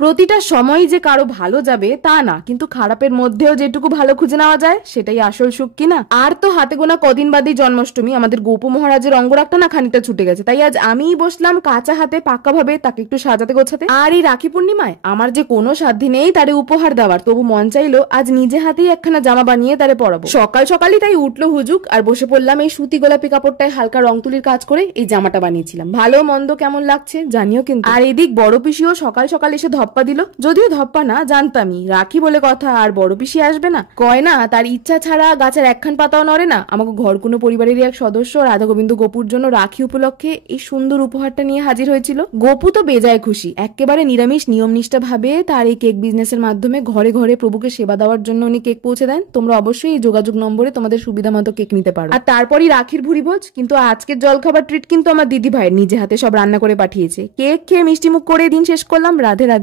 প্রতিটা সময় যে কারো ভালো যাবে তা না, কিন্তু খারাপের মধ্যেও যেটুকু ভালো খুঁজে নেওয়া যায় সেটাই আসল সুখ, কিনা? আর তো হাতে গোনা কদিন বাদেই জন্মাষ্টমী। আমাদের গোপু মহারাজের অঙ্গরাগটা না খানিকটা ছুটে গেছে, তাই আজ আমিই বসলাম কাঁচা হাতে পাক্কা ভাবে তাকে একটু সাজাতে গোছাতে। আর এই রাখি পূর্ণিমায় আমার যে কোনো সাধ্যি নেই তারে উপহার দেওয়ার, তবু মন চাইলো আজ নিজে হাতেই একখানা জামা বানিয়ে তারে পরাবো। সকাল সকালই তাই উঠলো হুজুক, আর বসে পড়লাম এই সুতি গোলাপি কাপড়টায় হালকা রং তুলির কাজ করে এই জামাটা বানিয়েছিলাম। ভালো মন্দ কেমন লাগছে জানিও কিন্তু। আর এদিক বড় পিসিও সকাল সকাল এসে ধপ্পা দিল, যদিও ধপ্পা না, জানতামই রাখি বলে কথা আর বড় পিসি আসবে না। কয় না তার ইচ্ছা ছাড়া গাছের একখান পাতাও নড়ে না। আমাকে ঘর কোনো পরিবারেরই এক সদস্য রাধা গোবিন্দ গোপুর জন্য রাখি উপলক্ষে এই সুন্দর উপহারটা নিয়ে হাজির হয়েছিল। গোপু তো বেজায় খুশি, একেবারে নিরামিষ নিয়ম নিষ্ঠা ভাবে তার এই কেক বিজনেসের মাধ্যমে ঘরে ঘরে প্রভুকে সেবা দেওয়ার জন্য উনি কেক পৌঁছে দেন। তোমরা অবশ্যই এই যোগাযোগ নম্বরে তোমাদের সুবিধা মতো কেক নিতে পারো। আর তারপরই রাখির ভুরি ভোজ। কিন্তু আজকের জলখাবার ট্রিট কিন্তু আমার দিদি ভাইয়ের নিজে হাতে সব রান্না করে পাঠিয়েছে। কেক খেয়ে মিষ্টি মুখ করে দিন শেষ করলাম। রাধে রাধে।